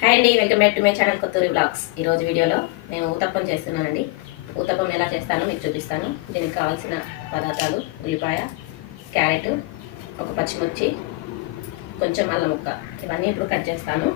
Hi అండి, welcome back to my channel Kothuri blogs. ఈరోజు వీడియోలో నేను ఊతప్పం చేస్తున్నానండి. ఊతప్పం ఎలా చేస్తానో మీకు చూపిస్తాను. దీనికి కావాల్సిన పదార్థాలు: ఉల్లిపాయ, క్యారెట్, ఒక పచ్చిమిర్చి, కొంచెం అల్లం ముక్క. ఇవన్నీ ఇప్పుడు కట్ చేస్తాను.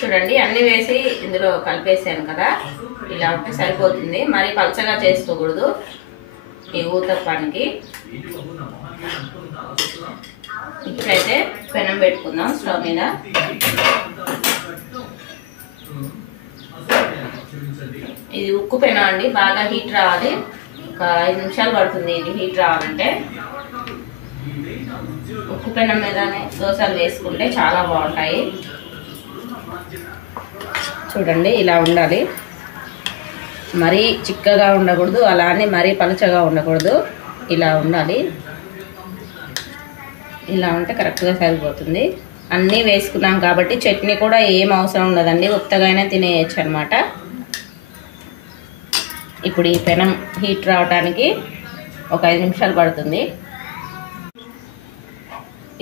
చూడండి, అన్ని వేసి ఇందులో కలిపేసాను కదా, ఇలా ఉంటే సరిపోతుంది. మరి పలచగా చేసుకోకూడదు ఈ ఊతప్పానికి. ఇప్పుడైతే పెనం పెట్టుకుందాం స్టవ్ మీద. ఇది ఉక్కు పెనం అండి, బాగా హీట్ రావాలి. ఒక 5 నిమిషాలు పడుతుంది ఇది హీట్ రావాలంటే. ఉక్కు పెనం మీదనే దోశలు వేసుకుంటే చాలా బాగుంటాయి. చూడండి, ఇలా ఉండాలి. మరీ చిక్కగా ఉండకూడదు, అలానే మరీ పలుచగా ఉండకూడదు. ఇలా ఉండాలి. ఇలా ఉంటే కరెక్ట్గా సరిపోతుంది. అన్నీ వేసుకున్నాం కాబట్టి చట్నీ కూడా ఏం అవసరం ఉండదండి, ఉత్తగానే తినేయచ్చు అనమాట. ఇప్పుడు ఈ పెనం హీట్ రావడానికి ఒక 5 నిమిషాలు పడుతుంది.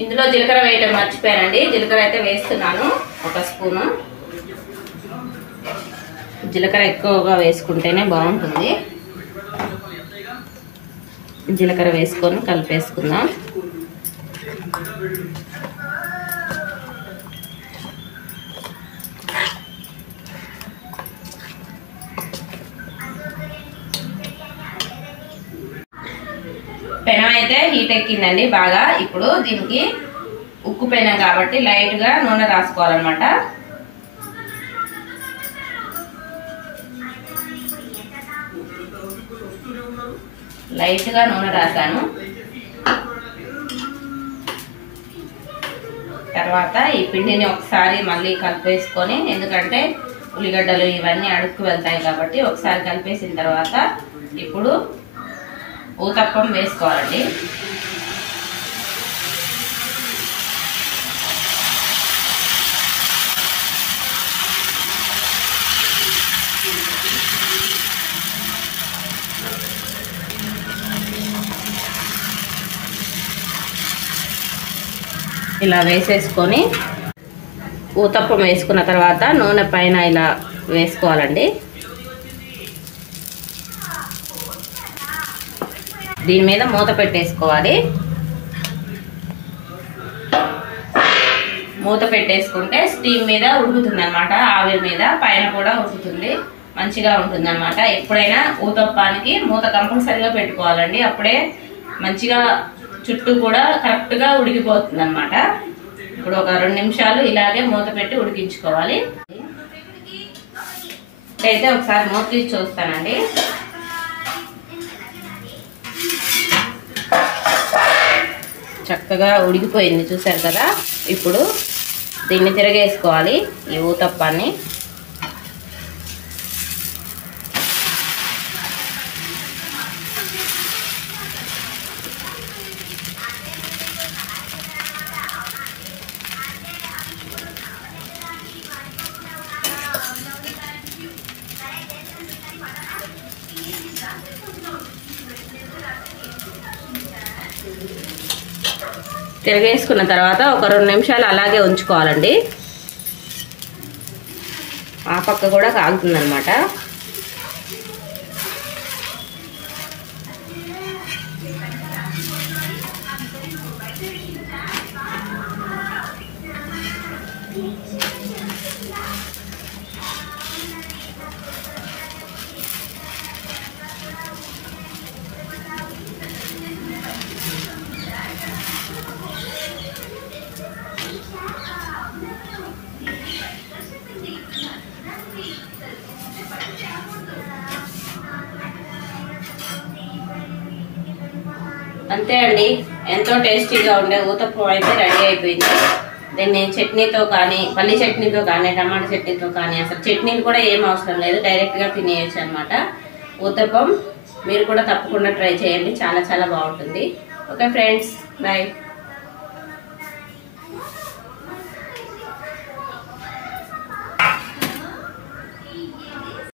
ఇందులో జీలకర్ర వేయటం మర్చిపోయానండి. జీలకర్ర అయితే వేస్తున్నాను, 1 స్పూను. జీలకర్ర ఎక్కువగా వేసుకుంటేనే బాగుంటుంది. జీలకర్ర వేసుకొని కలిపేసుకుందాం. పెనం అయితే హీట్ ఎక్కిందండి బాగా. ఇప్పుడు దీనికి ఉక్కు పెనం కాబట్టి లైట్గా నూనె రాసుకోవాలన్నమాట. లైట్గా నూనె రాసాను. తర్వాత ఈ పిండిని ఒకసారి మళ్ళీ కలిపేసుకొని, ఎందుకంటే ఉల్లిగడ్డలు ఇవన్నీ అడుక్కు వెళ్తాయి కాబట్టి ఒకసారి కలిపేసిన తర్వాత ఇప్పుడు ఊతప్పం వేసుకోవాలండి. ఇలా వేసేసుకొని ఊతప్పం వేసుకున్న తర్వాత నూనె పైన ఇలా వేసుకోవాలండి. దీని మీద మూత పెట్టేసుకోవాలి. మూత పెట్టేసుకుంటే స్టీమ్ మీద ఉడుకుతుంది అనమాట, ఆవిరి మీద పైన కూడా ఉడుకుతుంది, మంచిగా ఉంటుంది అనమాట. ఎప్పుడైనా ఊతప్పానికి మూత కంపల్సరీగా పెట్టుకోవాలండి, అప్పుడే మంచిగా చుట్టూ కూడా కరెక్ట్గా ఉడికిపోతుంది అనమాట. ఇప్పుడు ఒక 2 నిమిషాలు ఇలాగే మూత పెట్టి ఉడికించుకోవాలి. అయితే ఒకసారి మూత తీసి చూస్తానండి. చక్కగా ఉడికిపోయింది, చూసారు కదా. ఇప్పుడు దీన్ని తిరగేసుకోవాలి, ఈ ఊతప్పాన్ని. తిరగేసుకున్న తర్వాత ఒక 2 నిమిషాలు అలాగే ఉంచుకోవాలండి. ఆ పక్క కూడా కాగుతుందన్నమాట. అంతే అండి, ఎంతో టేస్టీగా ఉండే ఊతప్పం అయితే రెడీ అయిపోయింది. దీన్ని చట్నీతో కానీ, పల్లి చట్నీతో కానీ, టమాటా చట్నీతో కానీ, అసలు చట్నీలు కూడా ఏం అవసరం లేదు, డైరెక్ట్గా తినేయచ్చు అనమాట. ఊతప్పం మీరు కూడా తప్పకుండా ట్రై చేయండి, చాలా చాలా బాగుంటుంది. Okay friends, bye.